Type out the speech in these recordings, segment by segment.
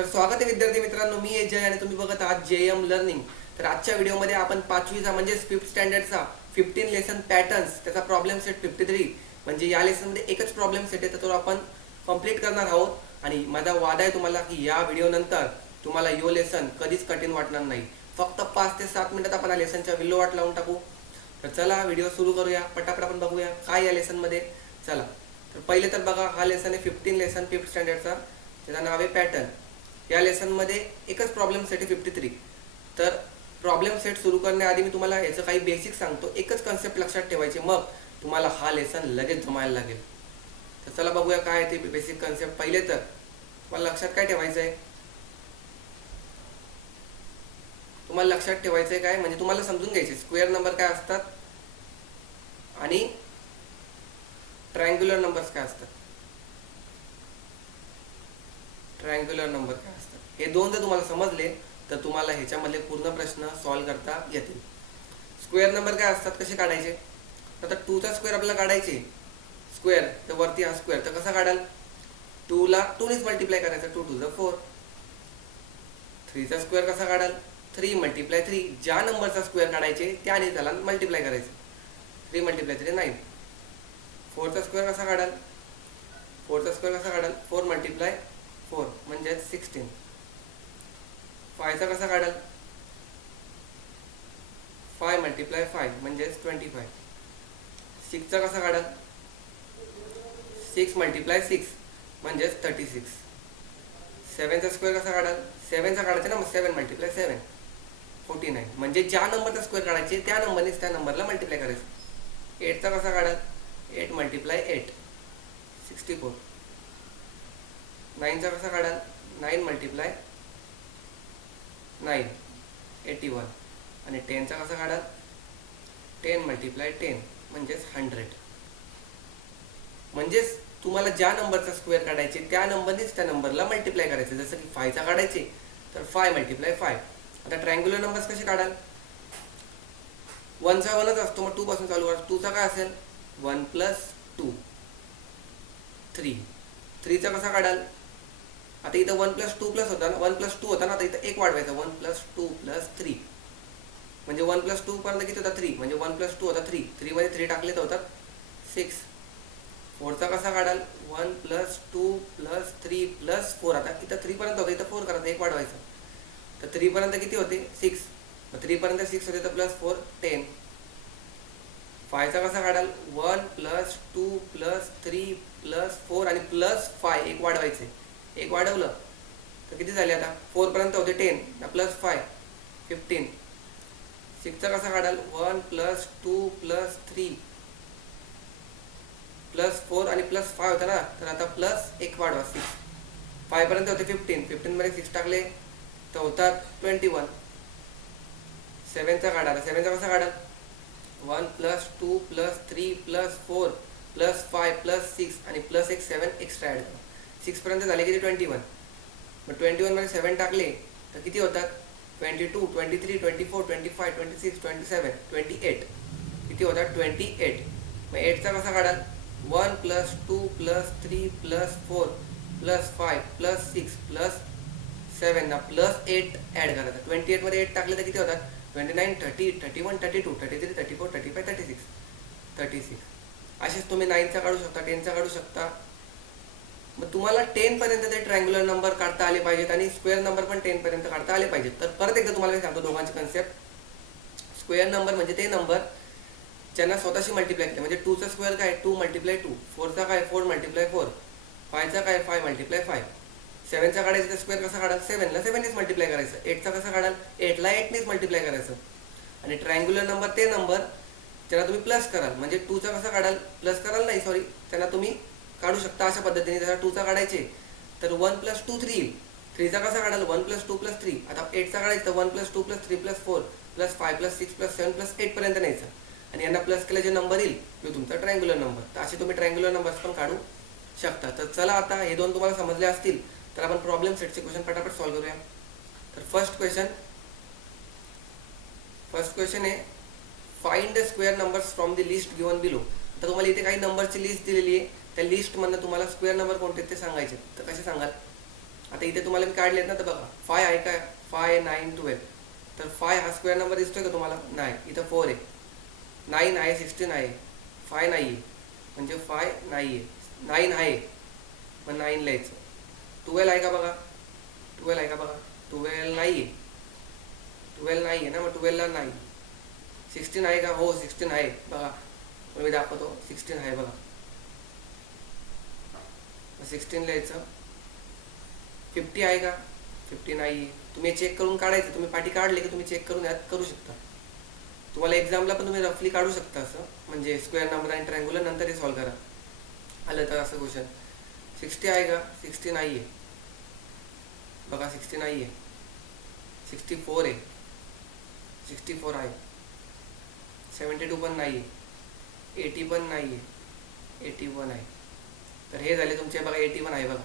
तर स्वागत आहे विद्यार्थी मित्रांनो, मी अजय आणि तुम्ही बघत आहात जेएम लर्निंग. तर आजच्या व्हिडिओमध्ये आपण पाचवीचा म्हणजे फिफ्थ स्टँडर्डचा 15 लेसन पॅटर्न्स त्याचा प्रॉब्लेम सेट 53 म्हणजे या लेसनमध्ये एकच प्रॉब्लेम सेट आहे तर तो आपण कंप्लीट करणार आहोत. आणि माझा वादा आहे तुम्हाला की या व्हिडिओनंतर तुम्हाला यो लेसन कधीच कठीण वाटणार नाही. फक्त 5 ते 7 मिनिटात आपण या लेसनच्या विल्हेवाट लावून टाकू. तर चला व्हिडिओ सुरू करूया. पटापट आपण बघूया काय या लेसनमध्ये. चला तर पहिले तर बघा, हा लेसन आहे 15 लेसन फिफ्थ स्टँडर्डचा, त्याचं नाव आहे पॅटर्न. या लेसनमध्ये एकच प्रॉब्लेम सेट आहे 53. तर प्रॉब्लेम सेट सुरू करण्याआधी मी तुम्हाला याचं काही बेसिक सांगतो. एकच कन्सेप्ट लक्षात ठेवायचे, मग तुम्हाला हा लेसन लगेच जमायला लागेल. तर चला बघूया काय आहे ते बेसिक कन्सेप्ट. पहिले तर तुम्हाला लक्षात काय ठेवायचं आहे, तुम्हाला लक्षात ठेवायचं आहे काय म्हणजे तुम्हाला समजून घ्यायचे स्क्वेअर नंबर काय असतात आणि ट्रायंग्युलर नंबर्स काय असतात. ट्रायंग्युलर नंबर काय असतात हे दोन जर तुम्हाला समजले तर तुम्हाला ह्याच्यामधले पूर्ण प्रश्न सॉल्व्ह करता येतील. स्क्वेअर नंबर काय असतात, कसे काढायचे. आता 2चा स्क्वेअर आपल्याला काढायचे, स्क्वेअर तर वरती हा स्क्वेअर, तर कसा काढाल, 2ला 2नेच मल्टिप्लाय करायचा, 2 2 जा 4. 3चा स्क्वेअर कसा काढाल, 3 × 3. ज्या नंबरचा स्क्वेअर काढायचे त्याने त्याला मल्टिप्लाय करायचं, 3 × 3 9. 4चा स्क्वेअर कसा काढाल, 4चा स्क्वेअर कसा काढाल, 4 × 4 म्हणजे 16. 5चा कसा काढाल, 5 × 5 म्हणजे 25. 6चा कसा काढाल, 6 × 6 म्हणजे 36. 7चा स्क्वेअर कसा काढाल, 7चा काढायचा ना, मग 7 × 7 49. म्हणजे ज्या नंबरचा स्क्वेअर काढायचे त्या नंबरनेच त्या नंबरला मल्टिप्लाय करायचं. 8चा कसा काढाल, 8 × 8 64. 9चा कसा काढाल, 9 × 9 81. आणि 10चा कसा काढाल, 10 × 10 म्हणजेच 100. म्हणजेच तुम्हाला ज्या नंबरचा स्क्वेअर काढायचे त्या नंबरनेच त्या नंबरला मल्टिप्लाय करायचं. जसं की 5चा काढायचे तर 5 × 5. आता ट्रायंग्युलर नंबर्स कसे काढाल, 1चा 1च असतो, मग 2 पासून चालू करा. 2चा काय असेल, 1 + 2 3. 3चा कसा काढाल, आता इथं 1 + 2 प्लस होता ना, 1 + 2 होता ना, आता इथं 1 वाढवायचा, 1 + 2 + 3 म्हणजे 1 + 2 पर्यंत किती होता, 3 म्हणजे 1 + 2 होता 3. 3 मध्ये 3 टाकले तर होतात 6. 4चा कसा काढाल, 1 + 2 + 3 + 4. आता इथं 3 पर्यंत होतं, इथं 4 करायचं, 1 वाढवायचं, तर 3 पर्यंत किती होते, 6. मग 3 पर्यंत 6 होते तर +4 10. 5चा कसा काढाल, 1 + 2 + 3 + 4 आणि +5 1 वाढवायचे, 1 वाढवलं तर किती झाले, आता 4 पर्यंत होते 10 +5 15. 6चा कसा काढाल, 1 + 2 + 3 +4 आणि +5 होता ना, तर आता +1 वाढवा 6. 5 पर्यंत होते 15, 15 मध्ये 6 टाकले तर होतात 21. 7चा काढा, 7चा कसा काढाल, 1 + 2 + 3 + 4 +5 +6 आणि +1 7 एक्स्ट्रा ॲड करा. 6 पर्यंत झाले किती, 21. मग 21 मध्ये 7 टाकले तर किती होतात, 22 23 24 25 26 27 28. किती होतात, 28. मग 8चा कसा काढाल, 1 + 2 + 3 + 4 +5 +6 +7 ना +8 ॲड करायचा. 28 मध्ये 8 टाकले तर किती होतात, 29 30 31 32 33 34 35 36 36. असेच तुम्ही 9चा काढू शकता, 10चा काढू शकता. मग तुम्हाला 10 पर्यंत ते ट्रायंग्युलर नंबर काढता आले पाहिजेत आणि स्क्वेअर नंबर पण 10 पर्यंत काढता आले पाहिजेत. तर परत एकदा तुम्हाला मी सांगतो दोघांची कन्सेप्ट. स्क्वेअर नंबर म्हणजे ते नंबर ज्यांना स्वतःशी मल्टिप्लाय केले, म्हणजे 2चा स्क्वेअर काय, 2 × 2. 4चा काय, 4 × 4. 5चा काय, 5 × 5. 7चा काढायचं तर स्क्वेअर कसा काढाल, 7ला 7नेच मल्टिप्लाय करायचं. 8चा कसा काढाल, 8ला 8नेच मल्टिप्लाय करायचं. आणि ट्रायंग्युलर नंबर ते नंबर ज्यांना तुम्ही प्लस कराल, म्हणजे 2चा कसा काढाल, प्लस कराल नाही सॉरी, त्यांना तुम्ही काढू शकता अशा पद्धतीने. जर 2चा काढायचे तर 1 + 2 3 येईल. 3चा कसा काढाल, 1 + 2 + 3. आता 8चा काढायचं तर 1 + 2 + 3 + 4 +5 +6 +7 +8 पर्यंत न्यायचं. आणि यांना प्लस केलं जे नंबर येईल तो तुमचा ट्रायंग्युलर नंबर. तर असे तुम्ही ट्रायंग्युलर नंबर्स पण काढू शकता. तर चला आता हे दोन तुम्हाला समजले असतील तर आपण प्रॉब्लेम सेटचे क्वेश्चन पटापट सॉल्व्ह करूया. तर फर्स्ट क्वेश्चन आहे, find the square numbers from the list given below. तर तुम्हाला इथे काही नंबरची लिस्ट दिलेली आहे, त्या लिस्टमधनं तुम्हाला स्क्वेअर नंबर कोणते ते सांगायचे. तर कसे सांगाल, आता इथे तुम्हाला मी काढलेत ना, तर बघा 5 आहे काय, 5 9 12. तर 5 हा स्क्वेअर नंबर दिसतोय का तुम्हाला? नाही. इथं 4 आहे, 9 आहे, 16 आहे, 5 नाही आहे, म्हणजे 5 नाही आहे. 9 आहे, मग 9 लिहायचं. 12 आहे का बघा, 12 आहे का बघा, 12 नाही आहे, 12 नाही आहे ना, मग 12ला नाही. 16 आहे का, हो 16 आहे बघा, मी दाखवतो, 16 आहे बघा, 16 लिहायचं. 50 आहे का, 50 नाही आहे. तुम्ही चेक करून काढायचं, तुम्ही पाठी काढले की तुम्ही चेक करून यात करू शकता. तुम्हाला एक्झामला पण तुम्ही रफली काढू शकता असं, म्हणजे स्क्वेअर नंबर आणि ट्रायंग्युलर, नंतर हे सॉल्व करा आलं तर असं क्वेश्चन. 60 आहे का, 60 नाही आहे बघा, 60 नाही आहे. 64 आहे, 64 आहे. 72 पण नाही आहे, 80 पण नाही आहे, 81 आहे. तर हे झाले तुमचे बघा, 81 आहे बघा,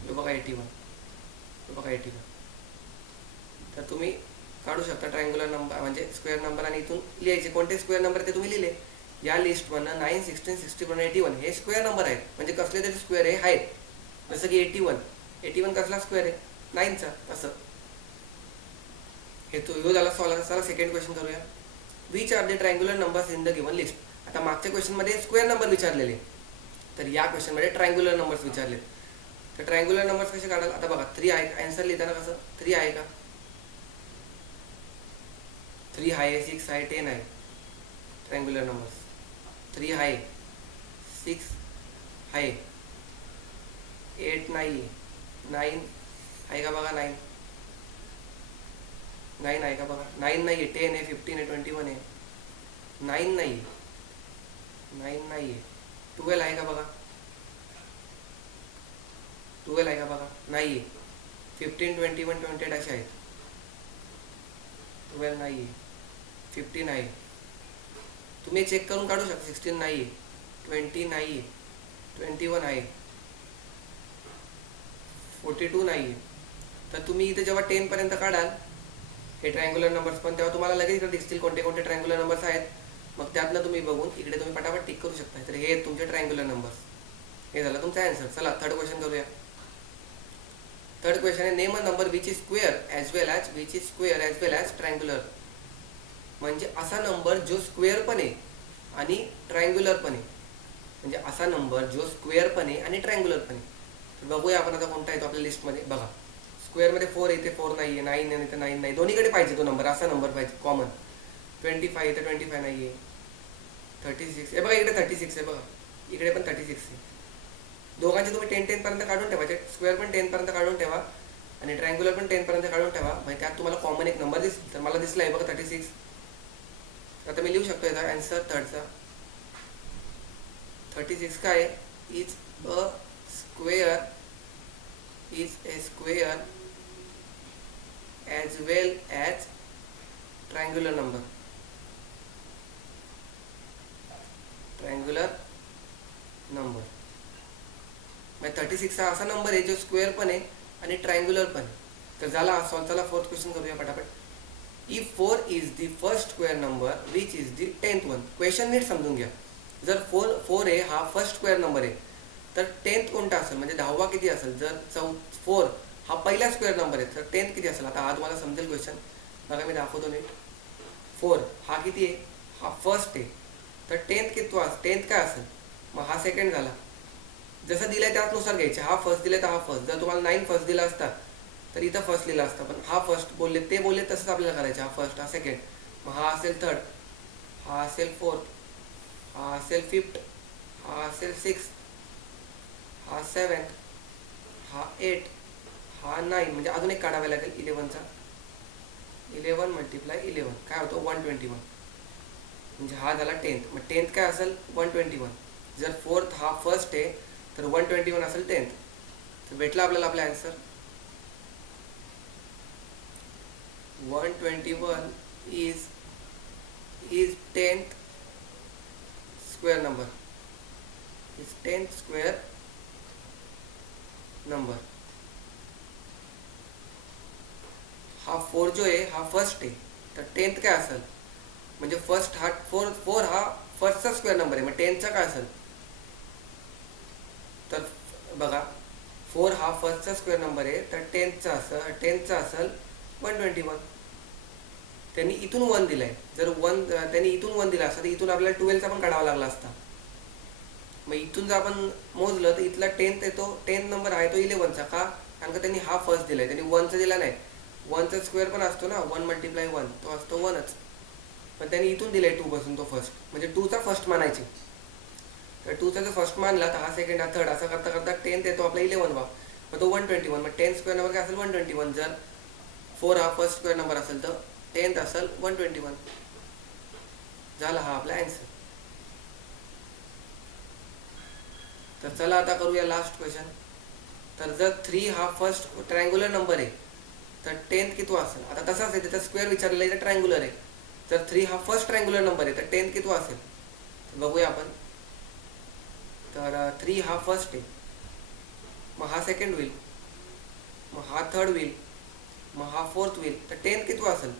हे बघा 81, हे बघा 81. तर तुम्ही काढू शकता ट्रायंग्युलर नंबर म्हणजे स्क्वेअर नंबर, आणि इथून लिहायचे कोणते स्क्वेअर नंबर ते तुम्ही लिहिले या लिस्टमधनं. 9 16 61 81 हे स्क्वेअर नंबर आहेत, म्हणजे कसले तरी स्क्वेअर हे आहेत. जसं की 81 कसला स्क्वेअर आहे, 9चा. तसं हे तो झाला सॉल्व. चला सेकंड क्वेश्चन करूया. Which are the triangular numbers in the given list. आता मागच्या क्वेश्चनमध्ये स्क्वेअर नंबर विचारलेले, तर या क्वेश्चनमध्ये ट्रायंग्युलर नंबर्स विचारले. तर ट्रायंग्युलर नंबर्स कसे काढाल, आता बघा 3 आहे, आन्सर लिहिताना कसं 3 आहे का, 3 आहे, 6 आहे, 10 आहे. ट्रायंग्युलर नंबर्स 3 आहे, 6 आहे, 8 नाही, 9 आहे का बघा, 9 आहे का बघा, 9 नाही आहे, 10 आहे, 15 आहे, 21 आहे, 9 नाही, 9 नाही आहे. 12 आहे का बघा, 12 आहे का बघा, नाही आहे. 15 21 28 असे आहेत. 12 नाही आहे, 15 आहे. तुम्ही चेक करून काढू शकता. 16 नाही आहे, 20 नाही आहे, 21 आहे, 42 नाही आहे. तर तुम्ही इथे जेव्हा 10 पर्यंत काढाल हे ट्रायंग्युलर नंबर्स पण, तेव्हा तुम्हाला लगेच इकडे दिसतील कोणते कोणते ट्रायंग्युलर नंबर्स आहेत. मग त्यातनं तुम्ही बघून इकडे तुम्ही पटापट टिक करू शकता. तर हे तुमचे ट्रायंग्युलर नंबर्स. हे झालं तुमचा आन्सर. चला थर्ड क्वेश्चन करूया. थर्ड क्वेश्चन आहे, name a number which is square as well as triangular. म्हणजे असा नंबर जो स्क्वेअर पण आहे आणि ट्रायंग्युलर पण आहे. म्हणजे असा नंबर जो स्क्वेअर पण आहे आणि ट्रायंग्युलर पण आहे. तर बघूया आपण आता कोणता येतो आपल्या लिस्टमध्ये. बघा स्क्वेअरमध्ये 4 येते, 4 नाही आहे, 9 आहे, तर 9 नाही. दोन्हीकडे पाहिजे तो नंबर, असा नंबर पाहिजे कॉमन. 25 आहे, तर 25 नाही आहे. 36 आहे बघा, इकडे 36 आहे बघा, इकडे पण 36 आहे. दोघांचे तुम्ही 10 पर्यंत काढून ठेवायचे. स्क्वेअर पण 10 पर्यंत काढून ठेवा आणि ट्रायंग्युलर पण 10 पर्यंत काढून ठेवा. म्हणजे त्यात तुम्हाला कॉमन एक नंबर दिसेल. तर मला दिसला आहे बघा 36. आता मी लिहू शकतो याचा आन्सर थर्डचा. 36 काय आहे, is a square as well as triangular number. म्हणजे 36 हा असा नंबर आहे जो स्क्वेअर पण आहे आणि ट्रायंग्युलर पण आहे. तर झाला सॉल्व. चला फोर्थ क्वेश्चन करूया पटापट. If 4 is the first square number which is the 10th one. Question नीट समजून घ्या. जर 4 आहे हा फर्स्ट स्क्वेअर नंबर आहे, तर 10th कोणता असेल, म्हणजे 10वा किती असेल. जर 4 हा पहिला स्क्वेअर नंबर आहे, तर 10th किती असेल. आता हा तुम्हाला समजेल क्वेश्चन बघा, मी दाखवतो नीट. 4 हा किती आहे, हा फर्स्ट आहे, तर 10th किती 10th काय असेल. मग हा सेकंड झाला. जसं दिलंय त्यानुसार घ्यायचे. हा फर्स्ट दिले तर हा फर्स्ट. जर तुम्हाला 9 फर्स्ट दिला असता तर इथं फर्स्ट लिहिला असता, पण हा फर्स्ट बोलले ते बोलले तसंच आपल्याला करायचं. हा फर्स्ट, हा सेकंड, मग हा असेल थर्ड, हा असेल फोर्थ, हा असेल फिफ्थ, हा असेल सिक्स्थ, हा सेवन्थ, हा 8, हा 9. म्हणजे अजून एक काढावा लागेल 11चा. 11 मल्टिप्लाय 11 काय होतो 121. म्हणजे हा झाला 10th. मग 10th काय असेल 121. जर 4th हा फर्स्ट आहे तर 121 असेल 10th. तर भेटला आपल्याला आपला answer. 121 is 10th square number. is 10th square number. हा 4 जो आहे हा फर्स्ट आहे, तर 10th काय असेल. म्हणजे फर्स्ट हा 4 हा फर्स्टचा स्क्वेअर नंबर आहे, मग 10th चा काय असेल. तर बघा 4 हा फर्स्टचा स्क्वेअर नंबर आहे, तर टेनचा असेल 121. त्यांनी इथून 1 दिलाय. जर त्यांनी इथून 1 दिला असता तर इथून आपल्याला 12चा पण काढावा लागला असता. मग इथून जर आपण मोजलं तर इथला 10th येतो, 10 नंबर आहे तो 11चा. का? कारण का त्यांनी हा फर्स्ट दिलाय, त्यांनी 1चा दिला नाही. 1चा स्क्वेअर पण असतो ना, 1 × 1 तो असतो 1च. पण त्यांनी इथून दिलाय 2 पासून तो फर्स्ट, म्हणजे 2चा फर्स्ट मानायचे. तर 2चा जर फर्स्ट मानला तर हा सेकंड, हा थर्ड, असं करता करता 10th येतो आपला 11 वा. मग तो 121. मग 10 स्क्वेअर नंबर काय असेल 121. जर 4 हा फर्स्ट स्क्वेअर नंबर असेल तर 10th असेल 121. झाला हा आपला आन्सर. तर चला आता करूया लास्ट क्वेश्चन. तर जर 3 हा फर्स्ट ट्रायंग्युलर नंबर आहे तर 10th किती असेल? आता तसाच आहे, त्याचा स्क्वेअर विचारलेला आहे, ट्रायंग्युलर आहे. जर 3 हा फर्स्ट ट्रायंग्युलर नंबर आहे तर 10th किती असेल बघूया आपण. तर 3 हा फर्स्ट आहे, मग हा सेकंड होईल, मग हा थर्ड होईल, मग हा फोर्थ होईल. तर 10th किती असेल?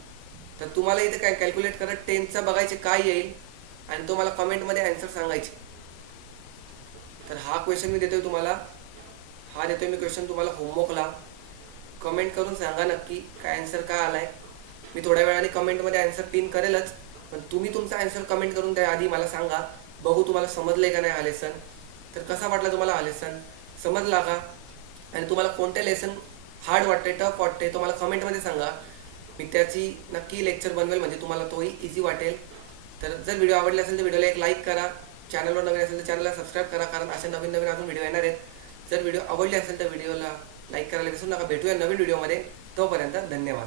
तर तुम्हाला इथे काय कॅल्क्युलेट करत 10चा बघायचे काय येईल आणि तो मला कमेंटमध्ये आन्सर सांगायचे. तर हा क्वेश्चन मी देतोय तुम्हाला, हा देतोय मी क्वेश्चन तुम्हाला होमवर्कला. कमेंट करून सांगा नक्की काय आन्सर काय आलाय. मी थोड्या वेळाने कमेंटमध्ये आन्सर पिन करेलच, पण तुम्ही तुमचा आन्सर कमेंट करून त्या आधी मला सांगा. बघू तुम्हाला समजलंय का नाही हा लेसन. तर कसा वाटला तुम्हाला हा लेसन, समजला का? आणि तुम्हाला कोणते लेसन हार्ड वाटते, टफ वाटते, तो मला कमेंटमध्ये सांगा. मी त्याची नक्की लेक्चर बनवेल, म्हणजे तुम्हाला तोही इझी वाटेल. तर जर व्हिडिओ आवडला असेल तर व्हिडिओला एक लाईक करा. चॅनलवर नवीन असेल तर चॅनलला सबस्क्राईब करा, कारण असे नवीन नवीन अजून व्हिडिओ येणार आहेत. जर व्हिडिओ आवडले असेल तर व्हिडिओला लाईक करायला विसरू नका. भेटूया नवीन व्हिडिओमध्ये. तोपर्यंत धन्यवाद.